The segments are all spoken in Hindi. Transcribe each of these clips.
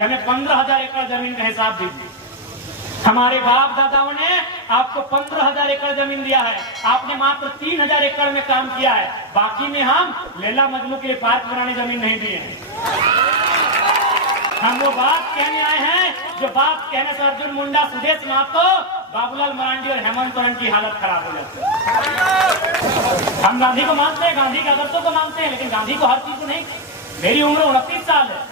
हमें 15,000 एकड़ जमीन का हिसाब दीजिए। हमारे बाप दादाओं ने आपको 15,000 एकड़ जमीन दिया है, आपने मात्र 3,000 एकड़ में काम किया है, बाकी में हम लैला मजनू के लिए पार्क बनाने जमीन नहीं दिए हैं। हम वो बात कहने आए हैं जो बात कहने से अर्जुन मुंडा, सुदेश महतो, बाबूलाल मरांडी और हेमंत सोरेन की हालत खराब हो जाती है। हम गांधी को मानते हैं, गांधी के आदर्शों को मानते हैं, लेकिन गांधी को हर चीज को नहीं। मेरी उम्र 29 साल है,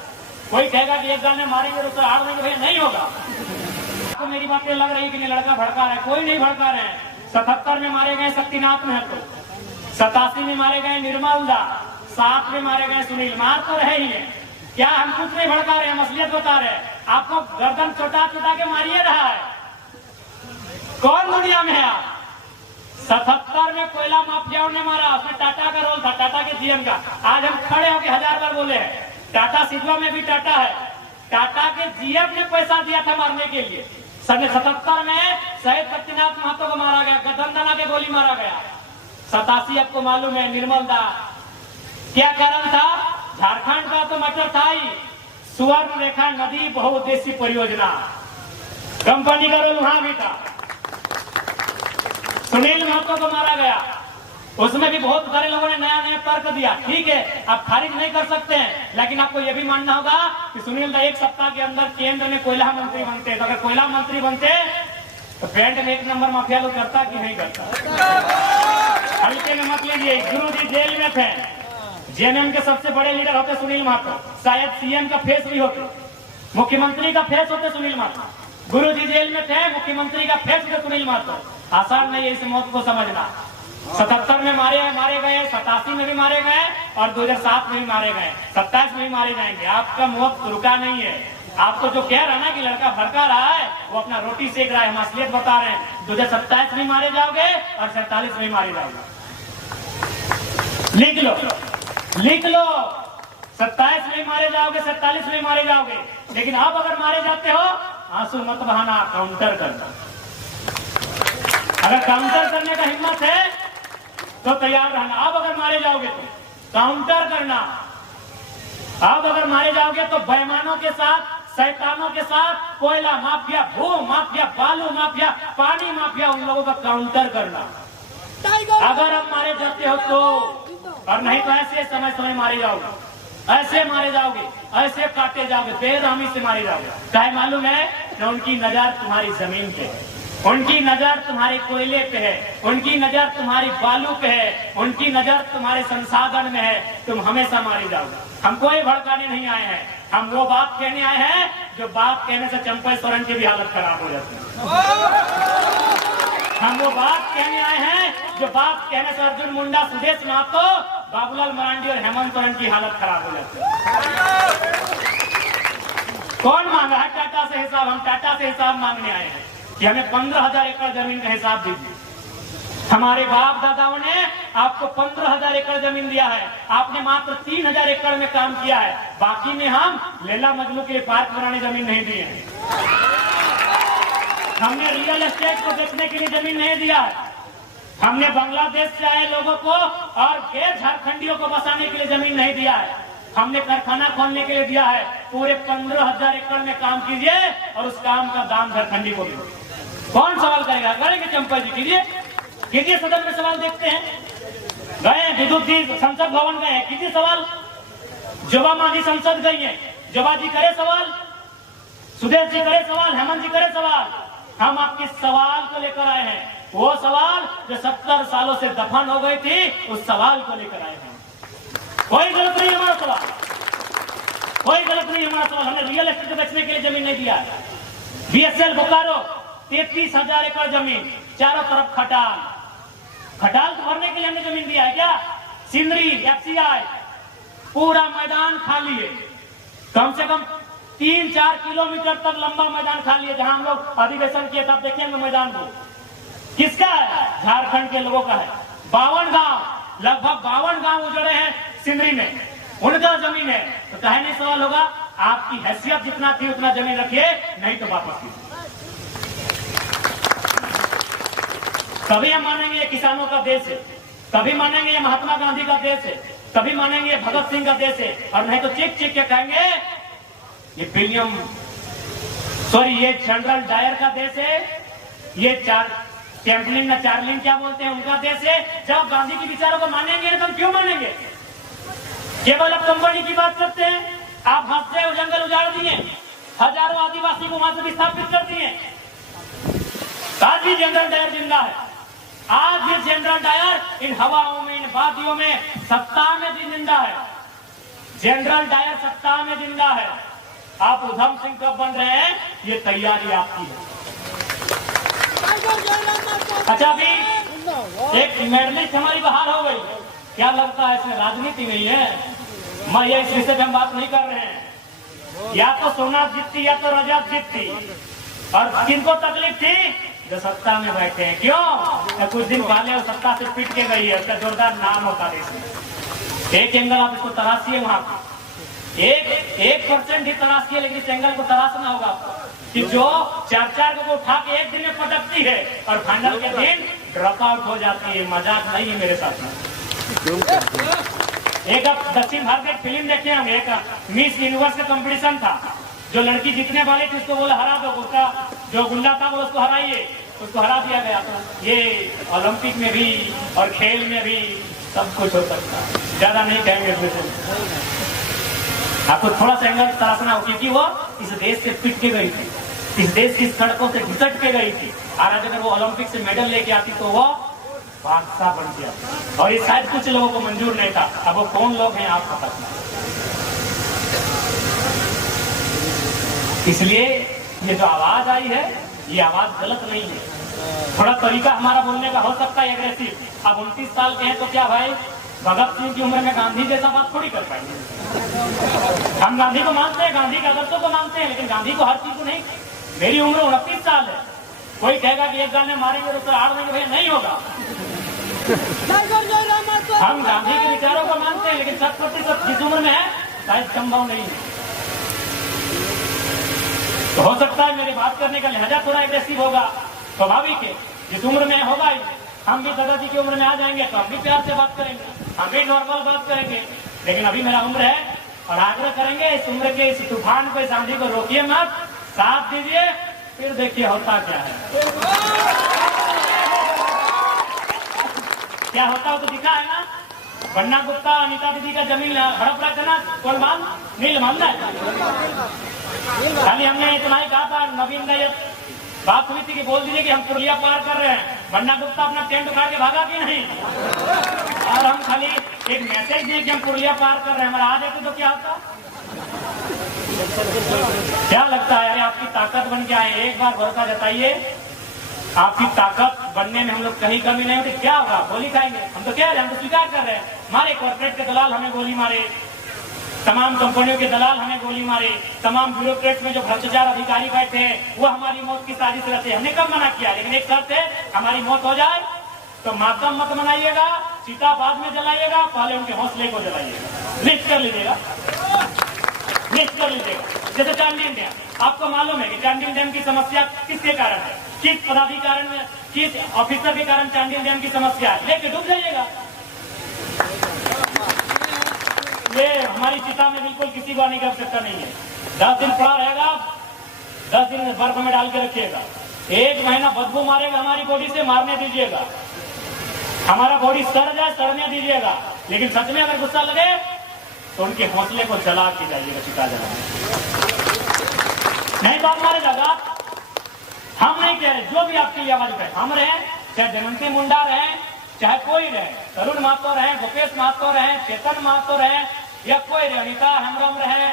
कोई कहेगा कि एक गाने मारेंगे तो हार देंगे, भैया नहीं होगा। आपको मेरी बातें लग रही कि नहीं लड़का भड़का रहा है, कोई नहीं भड़का रहे हैं। 77 में मारे गए शक्तिनाथ महतो, 87 में मारे गए निर्मल दास, 7 में मारे गए सुनील, मार तो रहे ही है। क्या हम कुछ नहीं भड़का रहे हैं, असलियत बता रहे हैं। आपको गर्दन चोटा चोटा के मारिए रहा है। कौन दुनिया में है आप? 77 में कोयला माफियाओं ने मारा, उसमें टाटा का रोल था, टाटा के जीएम का। आज हम खड़े होकर 1000 बार बोले हैं, टाटा सिद्वा में भी टाटा है। टाटा के जीएम ने पैसा दिया था मारने के लिए। 77 में शहीद शक्तिनाथ महतो को मारा गया, गदनदना के गोली मारा गया। 87 आपको मालूम है निर्मल दास, क्या कारण था? झारखंड का तो मटर था ही, सुवर्ण रेखा नदी बहुउद्देशीय परियोजना, कंपनी का रोल वहां भी था। सुनील महतो को मारा गया, उसमें भी बहुत सारे लोगों ने नया नया तर्क दिया। ठीक है, आप खारिज नहीं कर सकते हैं, लेकिन आपको यह भी मानना होगा कि सुनील दा 1 सप्ताह के अंदर केंद्र में कोयला मंत्री बनते। तो अगर कोयला मंत्री बनते तो फ्रंट में 1 नंबर माफिया लोग करता कि नहीं करता? हल्के में मत लीजिए। गुरु जी जेल में थे, जेएमएम के सबसे बड़े लीडर होते सुनील महतो, शायद सीएम का फेस भी होते, मुख्यमंत्री का फेस होते सुनील महतो। गुरु जी जेल में थे, मुख्यमंत्री का फेस होते सुनील महतो। आसान नहीं है इस मौत को समझना। 77 में मारे गए, 87 में भी मारे गए और 2007 में भी मारे गए, 27 में भी मारे जाएंगे। आपका मौत रुका नहीं है। आपको जो कह रहा है ना कि लड़का भड़का रहा है, वो अपना रोटी सेक रहा है, हम असलियत बता रहे हैं। 2027 में मारे जाओगे और 47 में मारे जाओगे। लिख लो 27 में मारे जाओगे, 47 में मारे जाओगे। लेकिन अब अगर मारे जाते हो, आंसू मत बहाना, काउंटर करना। अगर काउंटर करने का हिम्मत है तो तैयार रहना। अब अगर मारे जाओगे तो काउंटर करना। अब अगर मारे जाओगे तो बेईमानों के साथ, शैतानों के साथ, कोयला माफिया, भू माफिया, बालू माफिया, पानी माफिया, उन लोगों का काउंटर करना। अगर आप मारे जाते हो तो, और नहीं तो ऐसे समय मारे जाओगे, ऐसे मारे जाओगे, ऐसे काटे जाओगे, बेरहमी से मारे जाओगे। चाहे मालूम है कि उनकी नजर तुम्हारी जमीन पे है, उनकी नजर तुम्हारे कोयले पे है, उनकी नजर तुम्हारी बालू पे है, उनकी नजर तुम्हारे संसाधन में है। तुम हमेशा मारे जाओगे। हम कोई भड़काने नहीं आए हैं, हम वो बात कहने आए हैं जो बात कहने से चंपा सोरेन की भी हालत खराब हो जाती है। हम वो बात कहने आए हैं जो बात कहने से अर्जुन मुंडा, सुदेश महतो, बाबूलाल मरांडी और हेमंत सोरेन की हालत खराब हो जाती है। कौन मांगा है टाटा से हिसाब? हम टाटा से हिसाब मांगने आए हैं कि हमें 15,000 एकड़ जमीन का हिसाब दीजिए। हमारे बाप दादाओं ने आपको 15,000 एकड़ जमीन दिया है, आपने मात्र 3,000 एकड़ में काम किया है, बाकी में हम लैला मजनू के लिए पार्क बनाने जमीन नहीं दिए हैं। हमने रियल एस्टेट को बेचने के लिए जमीन नहीं दिया है। हमने बांग्लादेश से आए लोगों को और गैर झारखंडियों को बसाने के लिए जमीन नहीं दिया है। हमने कारखाना खोलने के लिए दिया है। पूरे 15,000 एकड़ में काम कीजिए और उस काम का दाम झारखंडी को दे। कौन सवाल करेगा? करेंगे चंपा जी, कीजिए सदन में सवाल। देखते हैं, गए विद्युत जी संसद भवन गए, कीजिए सवाल। जोबा मांझी संसद गई है, जोबा जी करे सवाल, सुदेश जी करे सवाल, हेमंत जी करे सवाल। हम आपके सवाल को लेकर आए हैं, वो सवाल जो 70 सालों से दफन हो गई थी, उस सवाल को लेकर आए हैं। कोई गलत नहीं हमारा सवाल, कोई गलत नहीं हमारा सवाल। हमने रियल एस्टेट बेचने के लिए जमीन नहीं दिया। बीएसएल बोकारो 33,000 एकड़ जमीन, चारों तरफ खटाल तो भरने के लिए हमने जमीन दिया है क्या? सिंदरी, एफसीआई, पूरा मैदान खाली है। कम से कम 3-4 किलोमीटर तक लंबा मैदान खाली है। जहां हम लोग अधिवेशन किए तब देखेंगे मैदान को, किसका है? झारखंड के लोगों का है। 52 गांव, लगभग 52 गांव उजड़े हैं सिंदरी में, उनका जमीन है। तो कहे नहीं सवाल होगा, आपकी हैसियत जितना थी उतना जमीन रखिए, नहीं तो वापस कीजिए। कभी हम मानेंगे ये किसानों का देश है, कभी मानेंगे ये महात्मा गांधी का देश है, कभी मानेंगे भगत सिंह का देश है, और नहीं तो चिक चिक के कहेंगे ये विलियम सॉरी ये जनरल डायर का देश है, ये चैंपलिन ना चार्लिन क्या बोलते हैं उनका देश है। जब आप गांधी के विचारों को मानेंगे तो हम क्यों मानेंगे? केवल आप कंपनी की बात करते हैं। आप हंसते हो जंगल उजाड़ दिए, हजारों आदिवासी को वहां से विस्थापित कर दिए। आज भी जनरल डायर जिंदा है। आज भी जनरल डायर इन हवाओं में, इन वादियों में, सत्ता में भी जिंदा है। जनरल डायर सत्ता में जिंदा है। आप उधम सिंह कब बन रहे हैं, ये तैयारी आपकी है। अच्छा, अभी एक मेडलिस्ट हमारी बहाल हो गई। क्या लगता है इसमें राजनीति नहीं है? मैं ये इस विषय पे हम बात नहीं कर रहे हैं। या तो सोना जीतती या तो रजत जीतती। और किनको तकलीफ थी? जो सत्ता में बैठे हैं। क्यों? कुछ दिन पहले वो सत्ता से पिट के गई है, उसका जोरदार नाम होता है। एक एंगल आप इसको तराशिए, वहां पे 1% ही तराशिए, लेकिन इस एंगल को तराशना होगा आपको कि जो 4 को उठा के एक दिन में पटकती है और फाइनल के दिन ड्रॉप आउट हो जाती है। मजाक नहीं है मेरे साथ में। एक आप दक्षिण भारत में फिल्म देखे होंगे, एक मिस यूनिवर्स का कंपटीशन था। जो लड़की जीतने वाली थी उसको बोले हरा दो, उसका जो गुंडा था वो उसको हराइए, उसको हरा दिया गया। तो ये ओलंपिक में भी और खेल में भी सब कुछ हो सकता है। ज्यादा नहीं कहेंगे, आपको थोड़ा सा एंगल तराशना हो, क्योंकि वो इस देश से पिट के गई थी, इस देश की सड़कों से घिसट के गई थी। और अगर वो ओलंपिक से मेडल लेके आती तो वो बादशाह बन गया। और ये शायद कुछ लोगों को मंजूर नहीं था। अब वो कौन लोग हैं आपको पता नहीं। इसलिए ये जो आवाज आई है, ये आवाज गलत नहीं है। थोड़ा तरीका हमारा बोलने का हो सकता है एग्रेसिव। अब 29 साल के हैं तो क्या भाई भगत सिंह की उम्र में गांधी जैसा बात थोड़ी कर पाएंगे। हम गांधी को मानते हैं, गांधी के आदर्शों को मानते हैं, लेकिन गांधी को हर चीज को नहीं। मेरी उम्र 29 साल है। कोई कहेगा कि एक गाने मारेंगे तो आड़ देंगे, भैया नहीं होगा। हम गांधी के विचारों को मानते हैं, लेकिन 100% जिस उम्र में है शायद संभव नहीं है। तो हो सकता है मेरी बात करने का लहजा थोड़ा एग्रेसिव होगा, स्वाभाविक है। जिस उम्र में होगा ही, हम भी दादाजी की उम्र में आ जाएंगे तो हम भी प्यार से बात करेंगे, हम भी नॉर्मल बात करेंगे। लेकिन अभी मेरा उम्र है और आग्रह करेंगे इस उम्र के इस तूफान को, इस आंधी को रोकिए मत, साथ दीजिए, फिर देखिए होता क्या है। क्या होता हो तो दिखा है ना। बन्ना गुप्ता अनीता दीदी का जमीन हड़प रहा था ना, कौन मान नहीं मानना है। खाली हमने इतना ही कहा था, नवीन ने बात हुई थी कि बोल दीजिए कि हम पुरलिया पार कर रहे हैं। बन्ना गुप्ता अपना टेंट उखाड़ के भागा कि नहीं, और हम खाली एक मैसेज दिए कि हम पुरलिया पार कर रहे हैं। हमारा आ जाते तो क्या होता? क्या लगता है? अरे आपकी ताकत बन के आए, एक बार भरोसा जताइए, आपकी ताकत बनने में हम लोग कहीं कमी नहीं होती। क्या होगा? गोली खाएंगे। हम तो कह रहे हैं, हम तो स्वीकार कर रहे हैं। हमारे कॉर्पोरेट के दलाल हमें गोली मारे, तमाम कंपनियों के दलाल हमें गोली मारे, तमाम ब्यूरोक्रेट में जो भ्रष्टाचार अधिकारी बैठे हैं वो हमारी मौत की साजिश रचे। हमने कब मना किया? लेकिन एक शर्त है, हमारी मौत हो जाए तो मातम मत मनाइएगा, चिता बाद में जलाइएगा, पहले उनके हौसले को जलाइएगा। लिस्ट कर लीजिएगा, लिस्ट कर लीजिएगा। जैसे चांडिल डैम, आपको मालूम है कि चांडिल डैम की समस्या किसके कारण है, किस पदाधिकारी में, किस ऑफिसर के कारण चांडिल डैम की समस्या है, लेके डूब जाइएगा। ये हमारी चिता में बिल्कुल किसी को आने की आवश्यकता नहीं है। 10 दिन पड़ा रहेगा, 10 दिन बर्फ में डाल के रखिएगा। 1 महीना बदबू मारेगा हमारी बॉडी से, मारने दीजिएगा। हमारा बॉडी सड़ जाए, सड़ने दीजिएगा। लेकिन सच में अगर गुस्सा लगे तो उनके हौसले को जला के जाइएगा, चिता जला। नहीं तो आप मारे जाएगा। हम नहीं कह रहे, जो भी आपकी आवाज उठाए, हम रहे, चाहे जयंती मुंडा रहे, चाहे कोई रहे, तरुण महतो रहे, गोपेश महतो रहे, चेतन महतो रहे, या कोई रहे, अनिता हेम्ब्रम रहे,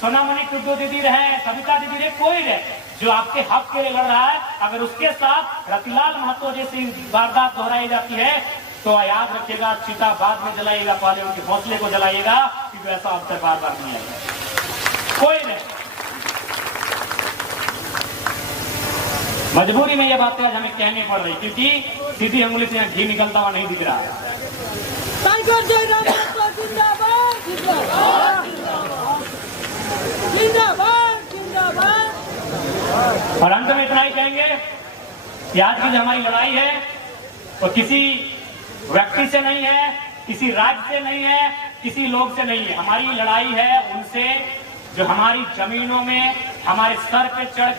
सोनामणि टुड्डू दीदी रहे, सविता दीदी रहे, कोई रहे, जो आपके हक के लिए लड़ रहा है, अगर उसके साथ रतिलाल महतो जैसी वारदात दोहराई जाती है तो याद रखिएगा, चिता बाद में जलाइएगा, पहले उनके हौसले को जलाइएगा, क्योंकि ऐसा अवसर बार बार नहीं आएगा। कोई नहीं, मजबूरी में ये बातें आज हमें कहनी पड़ रही, क्योंकि सीधी अंगुली से घी निकलता हुआ नहीं दिख रहा है। और अंत में इतना ही कहेंगे कि आज की जो हमारी लड़ाई है वो किसी व्यक्ति से नहीं है, किसी राज्य से नहीं है, किसी लोग से नहीं है। हमारी लड़ाई है उनसे जो हमारी जमीनों में हमारे सर पे चढ़ के